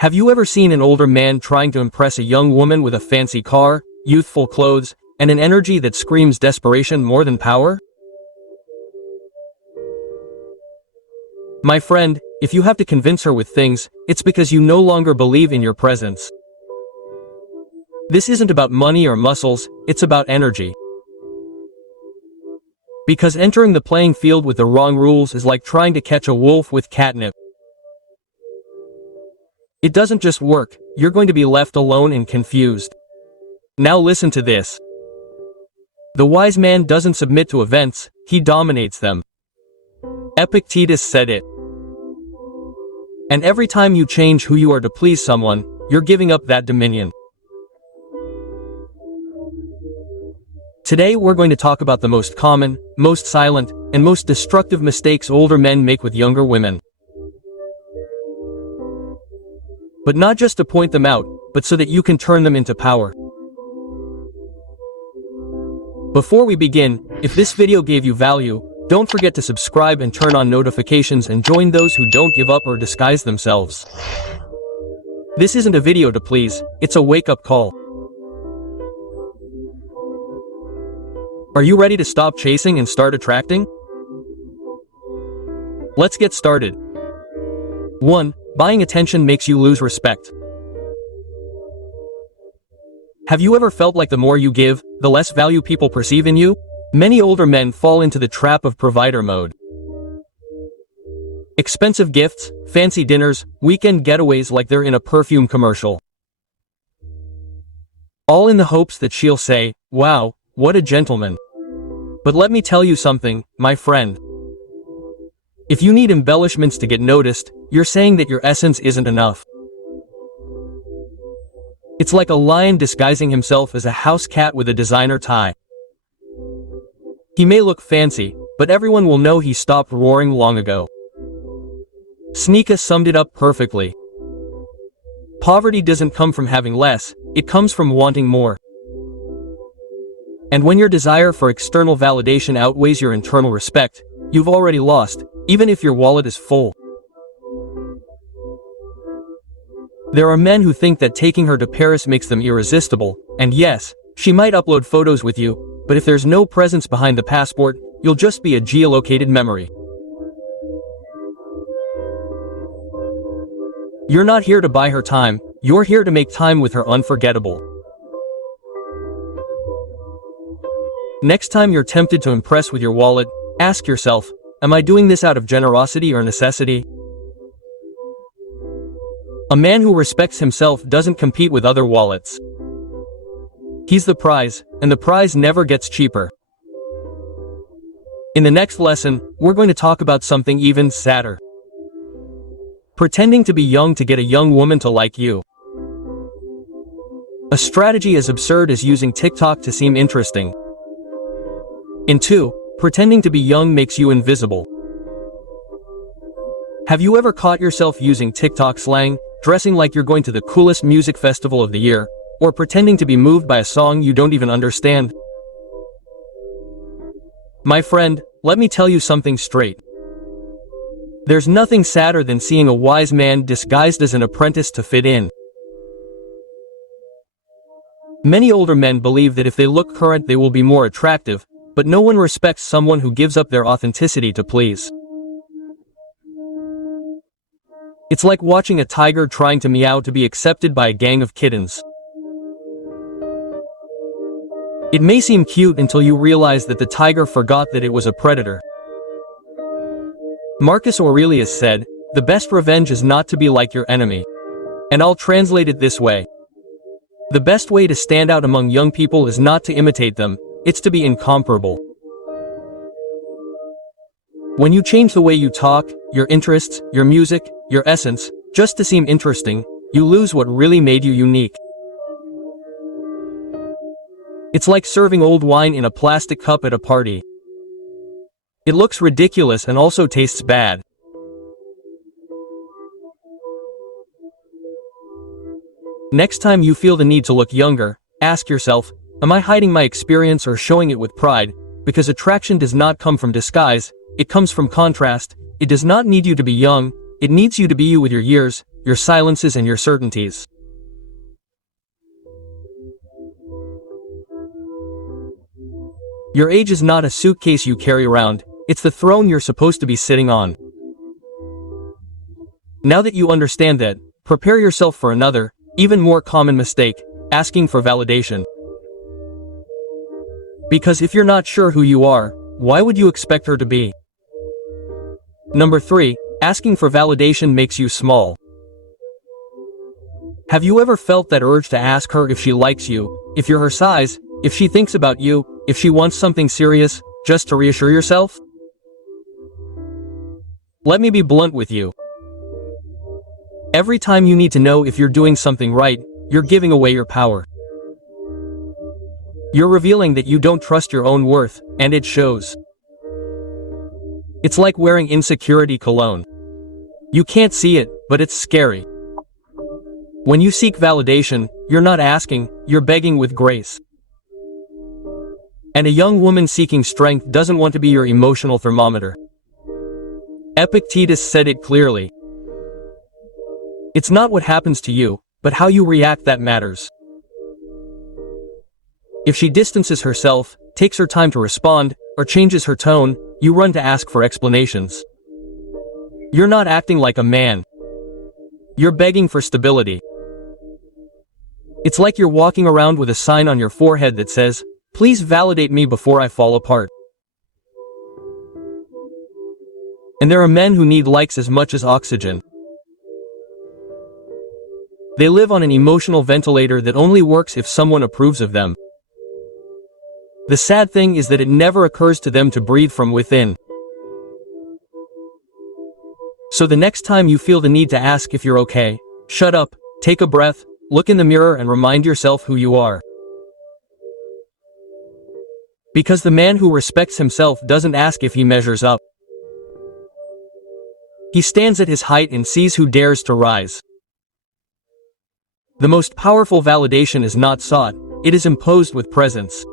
Have you ever seen an older man trying to impress a young woman with a fancy car, youthful clothes, and an energy that screams desperation more than power? My friend, if you have to convince her with things, it's because you no longer believe in your presence. This isn't about money or muscles, it's about energy. Because entering the playing field with the wrong rules is like trying to catch a wolf with catnip. It doesn't just work, you're going to be left alone and confused. Now listen to this. The wise man doesn't submit to events, he dominates them. Epictetus said it. And every time you change who you are to please someone, you're giving up that dominion. Today we're going to talk about the most common, most silent, and most destructive mistakes older men make with younger women. But not just to point them out, but so that you can turn them into power. Before we begin, if this video gave you value, don't forget to subscribe and turn on notifications and join those who don't give up or disguise themselves. This isn't a video to please, it's a wake-up call. Are you ready to stop chasing and start attracting? Let's get started. 1. Buying attention makes you lose respect. Have you ever felt like the more you give, the less value people perceive in you? Many older men fall into the trap of provider mode. Expensive gifts, fancy dinners, weekend getaways like they're in a perfume commercial. All in the hopes that she'll say, "Wow, what a gentleman." But let me tell you something, my friend. If you need embellishments to get noticed, you're saying that your essence isn't enough. It's like a lion disguising himself as a house cat with a designer tie. He may look fancy, but everyone will know he stopped roaring long ago. Seneca summed it up perfectly. Poverty doesn't come from having less, it comes from wanting more. And when your desire for external validation outweighs your internal respect, you've already lost, even if your wallet is full. There are men who think that taking her to Paris makes them irresistible, and yes, she might upload photos with you, but if there's no presence behind the passport, you'll just be a geolocated memory. You're not here to buy her time, you're here to make time with her unforgettable. Next time you're tempted to impress with your wallet, ask yourself, am I doing this out of generosity or necessity? A man who respects himself doesn't compete with other wallets. He's the prize, and the prize never gets cheaper. In the next lesson, we're going to talk about something even sadder. Pretending to be young to get a young woman to like you. A strategy as absurd as using TikTok to seem interesting. And 2. Pretending to be young makes you invisible. Have you ever caught yourself using TikTok slang, dressing like you're going to the coolest music festival of the year, or pretending to be moved by a song you don't even understand? My friend, let me tell you something straight. There's nothing sadder than seeing a wise man disguised as an apprentice to fit in. Many older men believe that if they look current they will be more attractive, but no one respects someone who gives up their authenticity to please. It's like watching a tiger trying to meow to be accepted by a gang of kittens. It may seem cute until you realize that the tiger forgot that it was a predator. Marcus Aurelius said, "The best revenge is not to be like your enemy." And I'll translate it this way. The best way to stand out among young people is not to imitate them, it's to be incomparable. When you change the way you talk, your interests, your music, your essence, just to seem interesting, you lose what really made you unique. It's like serving old wine in a plastic cup at a party. It looks ridiculous and also tastes bad. Next time you feel the need to look younger, ask yourself, am I hiding my experience or showing it with pride? Because attraction does not come from disguise, it comes from contrast. It does not need you to be young, it needs you to be you with your years, your silences and your certainties. Your age is not a suitcase you carry around, it's the throne you're supposed to be sitting on. Now that you understand that, prepare yourself for another, even more common mistake, asking for validation. Because if you're not sure who you are, why would you expect her to be? Number 3, asking for validation makes you small. Have you ever felt that urge to ask her if she likes you, if you're her size, if she thinks about you, if she wants something serious, just to reassure yourself? Let me be blunt with you. Every time you need to know if you're doing something right, you're giving away your power. You're revealing that you don't trust your own worth, and it shows. It's like wearing insecurity cologne. You can't see it, but it's scary. When you seek validation, you're not asking, you're begging with grace. And a young woman seeking strength doesn't want to be your emotional thermometer. Epictetus said it clearly. It's not what happens to you, but how you react that matters. If she distances herself, takes her time to respond, or changes her tone, you run to ask for explanations. You're not acting like a man. You're begging for stability. It's like you're walking around with a sign on your forehead that says, "Please validate me before I fall apart." And there are men who need likes as much as oxygen. They live on an emotional ventilator that only works if someone approves of them. The sad thing is that it never occurs to them to breathe from within. So the next time you feel the need to ask if you're okay, shut up, take a breath, look in the mirror and remind yourself who you are. Because the man who respects himself doesn't ask if he measures up. He stands at his height and sees who dares to rise. The most powerful validation is not sought, it is imposed with presence.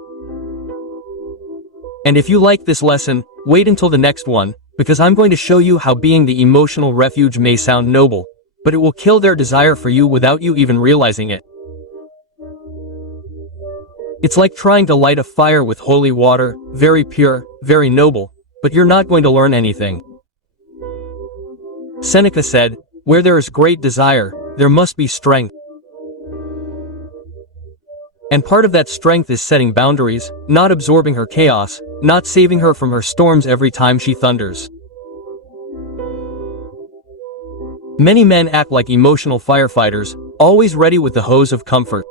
And if you like this lesson, wait until the next one, because I'm going to show you how being the emotional refuge may sound noble, but it will kill their desire for you without you even realizing it. It's like trying to light a fire with holy water, very pure, very noble, but you're not going to learn anything. Seneca said, "Where there is great desire, there must be strength." And part of that strength is setting boundaries, not absorbing her chaos, not saving her from her storms every time she thunders. Many men act like emotional firefighters, always ready with the hose of comfort.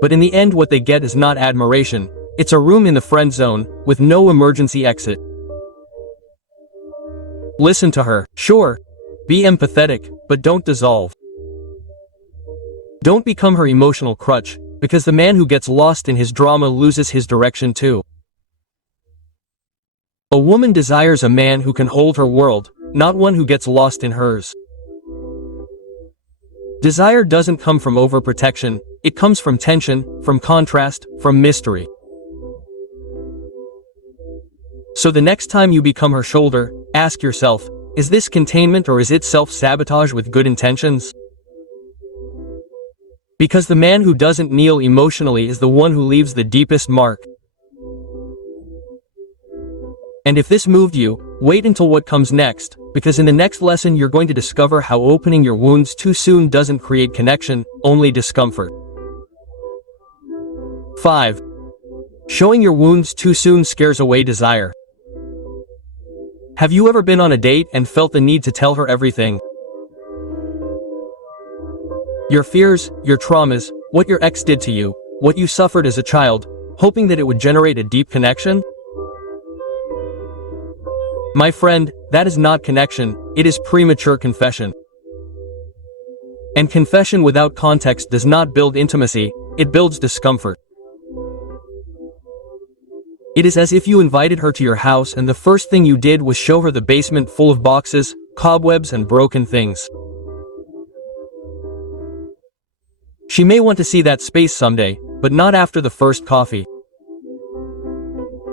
But in the end what they get is not admiration, it's a room in the friend zone, with no emergency exit. Listen to her, sure. Be empathetic, but don't dissolve. Don't become her emotional crutch, because the man who gets lost in his drama loses his direction too. A woman desires a man who can hold her world, not one who gets lost in hers. Desire doesn't come from overprotection, it comes from tension, from contrast, from mystery. So the next time you become her shoulder, ask yourself, is this containment or is it self-sabotage with good intentions? Because the man who doesn't kneel emotionally is the one who leaves the deepest mark. And if this moved you, wait until what comes next, because in the next lesson you're going to discover how opening your wounds too soon doesn't create connection, only discomfort. 5. Showing your wounds too soon scares away desire. Have you ever been on a date and felt the need to tell her everything? Your fears, your traumas, what your ex did to you, what you suffered as a child, hoping that it would generate a deep connection? My friend, that is not connection, it is premature confession. And confession without context does not build intimacy, it builds discomfort. It is as if you invited her to your house and the first thing you did was show her the basement full of boxes, cobwebs and broken things. She may want to see that space someday, but not after the first coffee.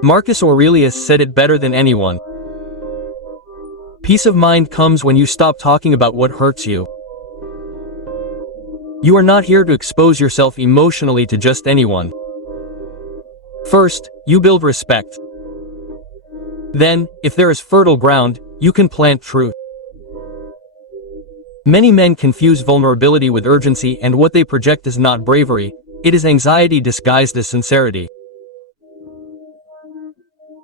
Marcus Aurelius said it better than anyone. Peace of mind comes when you stop talking about what hurts you. You are not here to expose yourself emotionally to just anyone. First, you build respect. Then, if there is fertile ground, you can plant truth. Many men confuse vulnerability with urgency, and what they project is not bravery, it is anxiety disguised as sincerity.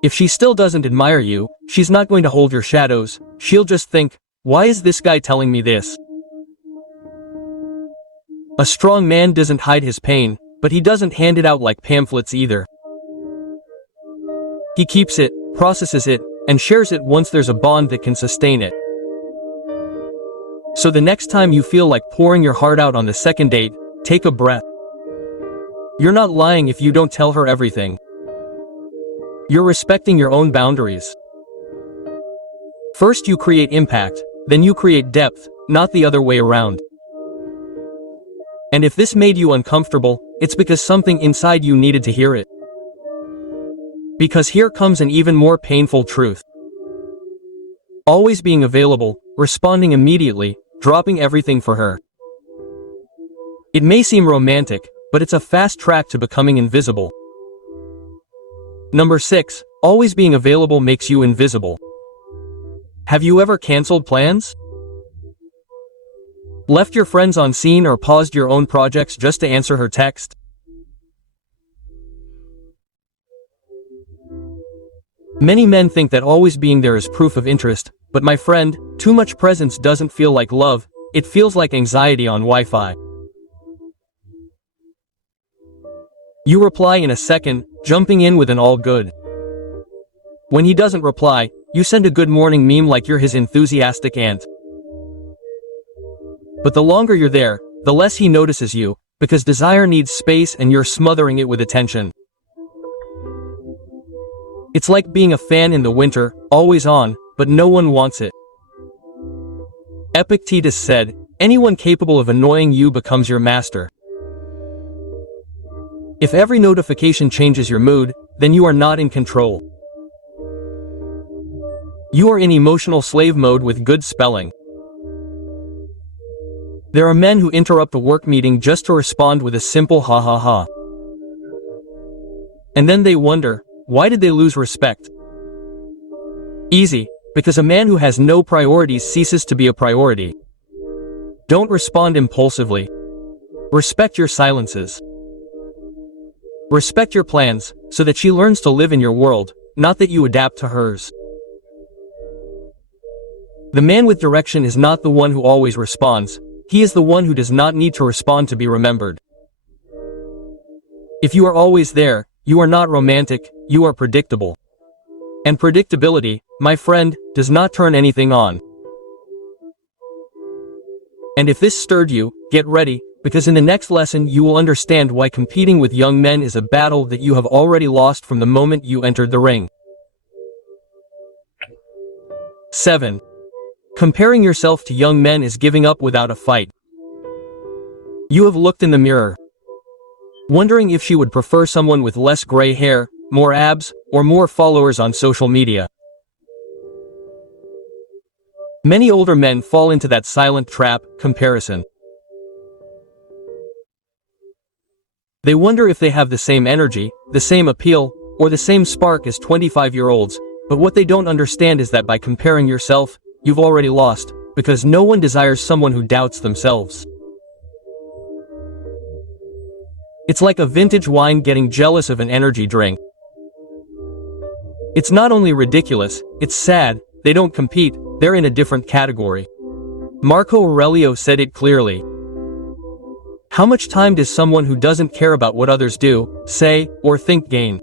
If she still doesn't admire you, she's not going to hold your shadows, she'll just think, why is this guy telling me this? A strong man doesn't hide his pain, but he doesn't hand it out like pamphlets either. He keeps it, processes it, and shares it once there's a bond that can sustain it. So the next time you feel like pouring your heart out on the second date, take a breath. You're not lying if you don't tell her everything. You're respecting your own boundaries. First you create impact, then you create depth, not the other way around. And if this made you uncomfortable, it's because something inside you needed to hear it. Because here comes an even more painful truth. Always being available, responding immediately, dropping everything for her. It may seem romantic, but it's a fast track to becoming invisible. Number 6, always being available makes you invisible. Have you ever canceled plans? Left your friends on scene or paused your own projects just to answer her text? Many men think that always being there is proof of interest, but my friend, too much presence doesn't feel like love, it feels like anxiety on Wi-Fi. You reply in a second, jumping in with an all good. When he doesn't reply, you send a good morning meme like you're his enthusiastic aunt. But the longer you're there, the less he notices you, because desire needs space and you're smothering it with attention. It's like being a fan in the winter, always on, but no one wants it. Epictetus said, anyone capable of annoying you becomes your master. If every notification changes your mood, then you are not in control. You are in emotional slave mode with good spelling. There are men who interrupt a work meeting just to respond with a simple ha ha ha. And then they wonder, why did they lose respect? Easy, because a man who has no priorities ceases to be a priority. Don't respond impulsively. Respect your silences. Respect your plans, so that she learns to live in your world, not that you adapt to hers. The man with direction is not the one who always responds, he is the one who does not need to respond to be remembered. If you are always there, you are not romantic, you are predictable. And predictability, my friend, does not turn anything on. And if this stirred you, get ready, because in the next lesson you will understand why competing with young men is a battle that you have already lost from the moment you entered the ring. 7. Comparing yourself to young men is giving up without a fight. You have looked in the mirror, wondering if she would prefer someone with less gray hair, more abs, or more followers on social media. Many older men fall into that silent trap, comparison. They wonder if they have the same energy, the same appeal, or the same spark as 25-year-olds, but what they don't understand is that by comparing yourself, you've already lost, because no one desires someone who doubts themselves. It's like a vintage wine getting jealous of an energy drink. It's not only ridiculous, it's sad, they don't compete, they're in a different category. Marco Aurelio said it clearly. How much time does someone who doesn't care about what others do, say, or think gain?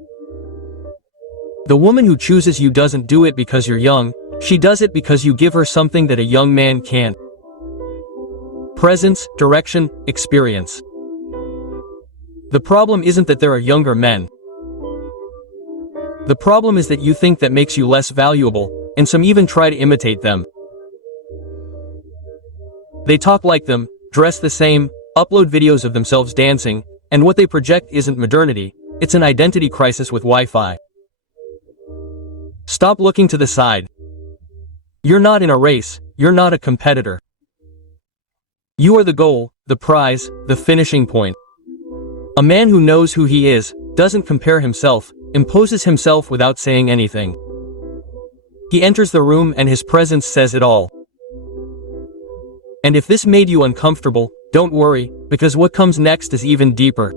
The woman who chooses you doesn't do it because you're young, she does it because you give her something that a young man can't. Presence, direction, experience. The problem isn't that there are younger men. The problem is that you think that makes you less valuable, and some even try to imitate them. They talk like them, dress the same, upload videos of themselves dancing, and what they project isn't modernity, it's an identity crisis with Wi-Fi. Stop looking to the side. You're not in a race, you're not a competitor. You are the goal, the prize, the finishing point. A man who knows who he is, doesn't compare himself, imposes himself without saying anything. He enters the room and his presence says it all. And if this made you uncomfortable, don't worry, because what comes next is even deeper.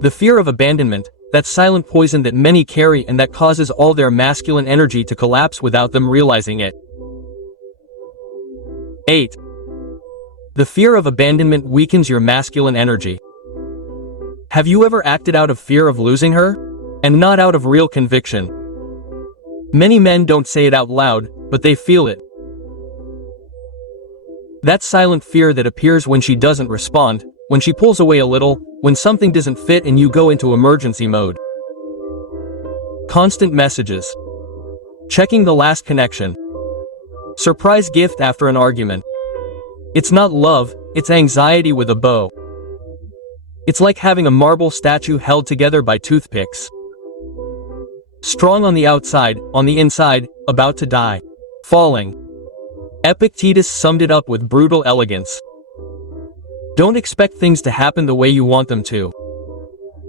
The fear of abandonment, that silent poison that many carry and that causes all their masculine energy to collapse without them realizing it. 8. The fear of abandonment weakens your masculine energy. Have you ever acted out of fear of losing her? And not out of real conviction. Many men don't say it out loud, but they feel it. That silent fear that appears when she doesn't respond, when she pulls away a little, when something doesn't fit and you go into emergency mode. Constant messages. Checking the last connection. Surprise gift after an argument. It's not love, it's anxiety with a bow. It's like having a marble statue held together by toothpicks. Strong on the outside, on the inside, about to die. Falling. Epictetus summed it up with brutal elegance. Don't expect things to happen the way you want them to.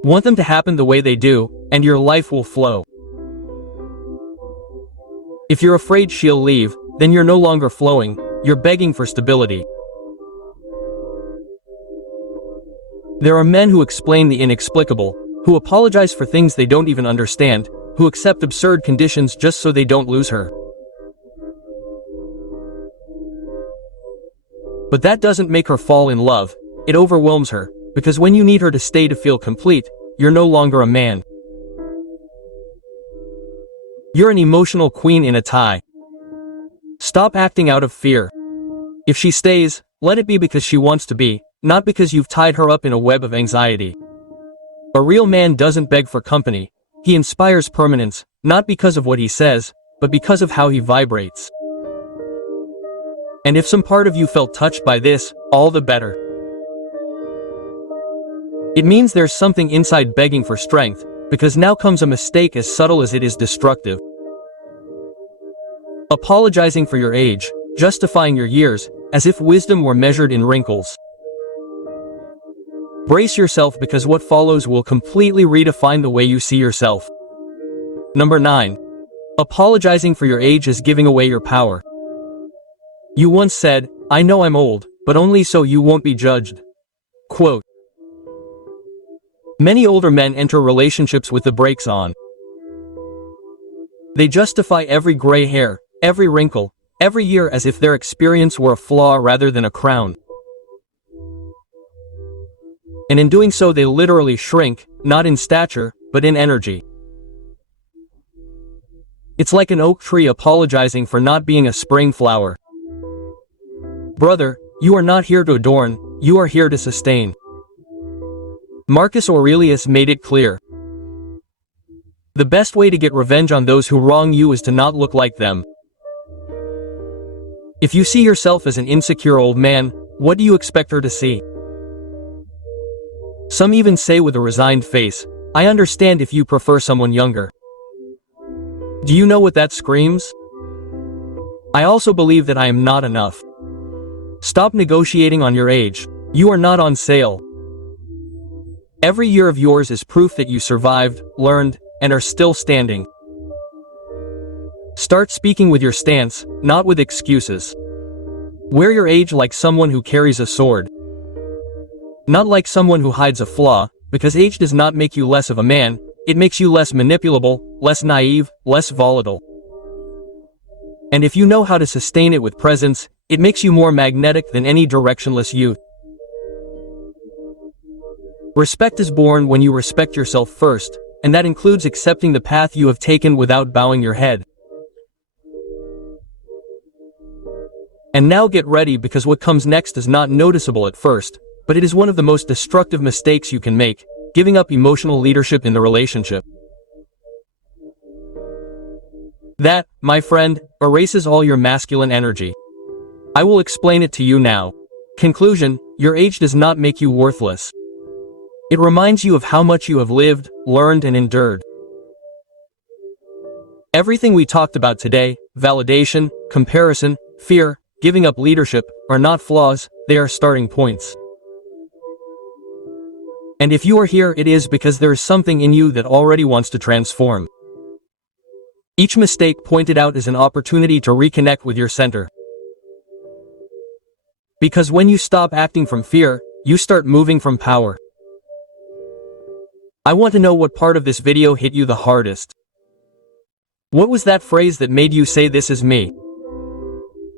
Want them to happen the way they do, and your life will flow. If you're afraid she'll leave, then you're no longer flowing, you're begging for stability. There are men who explain the inexplicable, who apologize for things they don't even understand, who accept absurd conditions just so they don't lose her. But that doesn't make her fall in love, it overwhelms her, because when you need her to stay to feel complete, you're no longer a man. You're an emotional queen in a tie. Stop acting out of fear. If she stays, let it be because she wants to be, not because you've tied her up in a web of anxiety. A real man doesn't beg for company, he inspires permanence, not because of what he says, but because of how he vibrates. And if some part of you felt touched by this, all the better. It means there's something inside begging for strength, because now comes a mistake as subtle as it is destructive. Apologizing for your age, justifying your years, as if wisdom were measured in wrinkles. Brace yourself because what follows will completely redefine the way you see yourself. Number 9. Apologizing for your age is giving away your power. You once said, "I know I'm old, but only so you won't be judged." Quote. Many older men enter relationships with the brakes on. They justify every gray hair, every wrinkle, every year as if their experience were a flaw rather than a crown. And in doing so they literally shrink, not in stature, but in energy. It's like an oak tree apologizing for not being a spring flower. Brother, you are not here to adorn, you are here to sustain. Marcus Aurelius made it clear. The best way to get revenge on those who wrong you is to not look like them. If you see yourself as an insecure old man, what do you expect her to see? Some even say with a resigned face, "I understand if you prefer someone younger." Do you know what that screams? I also believe that I am not enough. Stop negotiating on your age. You are not on sale. Every year of yours is proof that you survived, learned, and are still standing. Start speaking with your stance, not with excuses. Wear your age like someone who carries a sword. Not like someone who hides a flaw, because age does not make you less of a man, it makes you less manipulable, less naive, less volatile. And if you know how to sustain it with presence, it makes you more magnetic than any directionless youth. Respect is born when you respect yourself first, and that includes accepting the path you have taken without bowing your head. And now get ready because what comes next is not noticeable at first, but it is one of the most destructive mistakes you can make, giving up emotional leadership in the relationship. That, my friend, erases all your masculine energy. I will explain it to you now. Conclusion, your age does not make you worthless. It reminds you of how much you have lived, learned, and endured. Everything we talked about today, validation, comparison, fear, giving up leadership, are not flaws, they are starting points. And if you are here, it is because there is something in you that already wants to transform. Each mistake pointed out is an opportunity to reconnect with your center. Because when you stop acting from fear, you start moving from power. I want to know what part of this video hit you the hardest. What was that phrase that made you say this is me?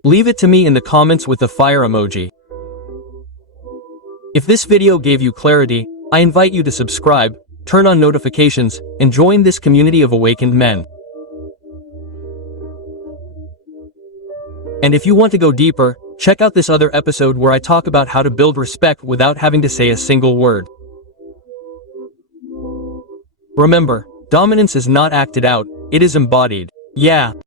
Leave it to me in the comments with the fire emoji. If this video gave you clarity, I invite you to subscribe, turn on notifications, and join this community of awakened men. And if you want to go deeper, check out this other episode where I talk about how to build respect without having to say a single word. Remember, dominance is not acted out, it is embodied. Yeah.